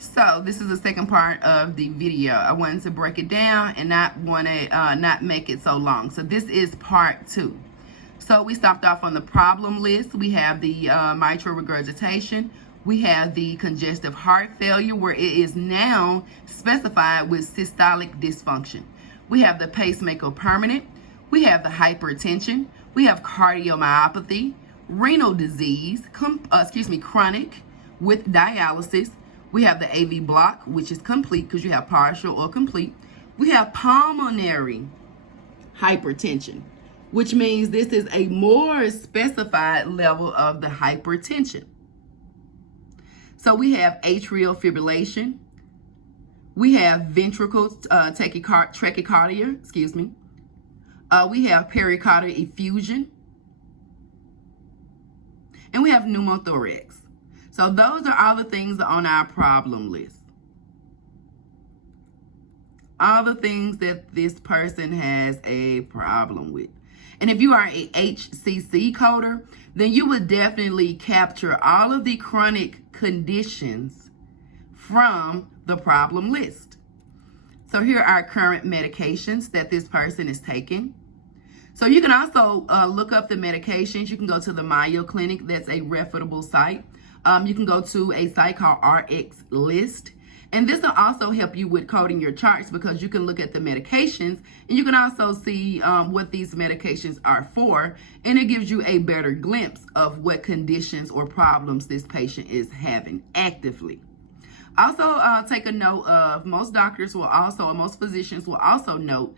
So this is the second part of the video. I wanted to break it down and not make it so long. So this is part 2. So we stopped off on the problem list. We have the mitral regurgitation. We have the congestive heart failure, where it is now specified with systolic dysfunction. We have the pacemaker permanent. We have the hypertension. We have cardiomyopathy, renal disease, chronic with dialysis. We have the AV block, which is complete because you have partial or complete. We have pulmonary hypertension, which means this is a more specified level of the hypertension. So we have atrial fibrillation. We have ventricle tachycardia, we have pericardial effusion. And we have pneumothorax. So those are all the things on our problem list. All the things that this person has a problem with. And if you are a HCC coder, then you would definitely capture all of the chronic conditions from the problem list. So here are current medications that this person is taking. So you can also look up the medications. You can go to the Mayo Clinic. That's a reputable site. You can go to a site called RX List. And this will also help you with coding your charts, because you can look at the medications and you can also see what these medications are for. And it gives you a better glimpse of what conditions or problems this patient is having actively. Also, take a note of most physicians will also note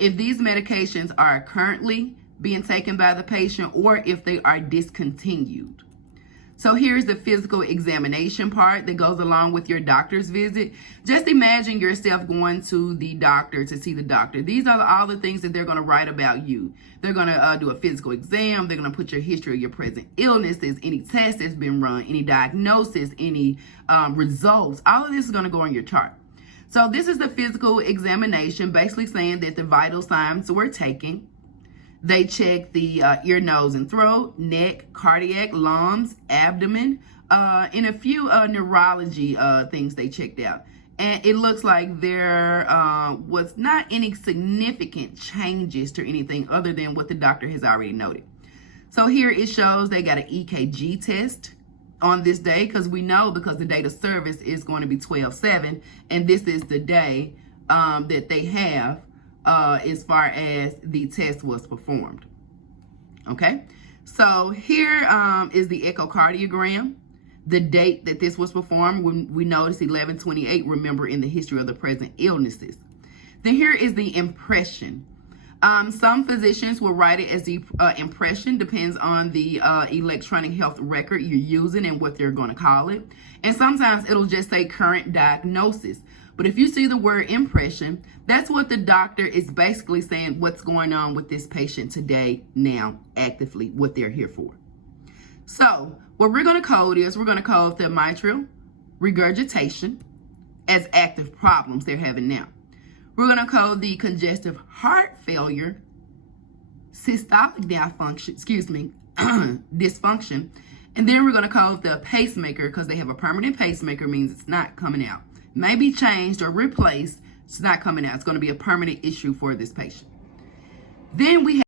if these medications are currently being taken by the patient or if they are discontinued. So here's the physical examination part that goes along with your doctor's visit. Just imagine yourself going to the doctor to see the doctor. These are all the things that they're going to write about you. They're going to do a physical exam. They're going to put your history of your present illnesses, any test that's been run, any diagnosis, any results. All of this is going to go on your chart. So this is the physical examination, basically saying that the vital signs were taken. They check the ear, nose, and throat, neck, cardiac, lungs, abdomen, and a few neurology things they checked out. And it looks like there was not any significant changes to anything other than what the doctor has already noted. So here it shows they got an EKG test on this day, because we know, because the date of service is going to be 12/7, and this is the day that they have as far as the test was performed. Okay, so here is the echocardiogram, the date that this was performed. When we notice 11/28, remember, in the history of the present illnesses. Then here is the impression. Some physicians will write it as the impression, depends on the electronic health record you're using and what they're going to call it. And sometimes it'll just say current diagnosis. But if you see the word impression, that's what the doctor is basically saying, what's going on with this patient today, now, actively, what they're here for. So what we're going to code is, we're going to code the mitral regurgitation as active problems they're having now. We're going to code the congestive heart failure, systolic dysfunction. And then we're going to code the pacemaker, because they have a permanent pacemaker, means it's not coming out. May be changed or replaced. It's not coming out. It's going to be a permanent issue for this patient. Then we have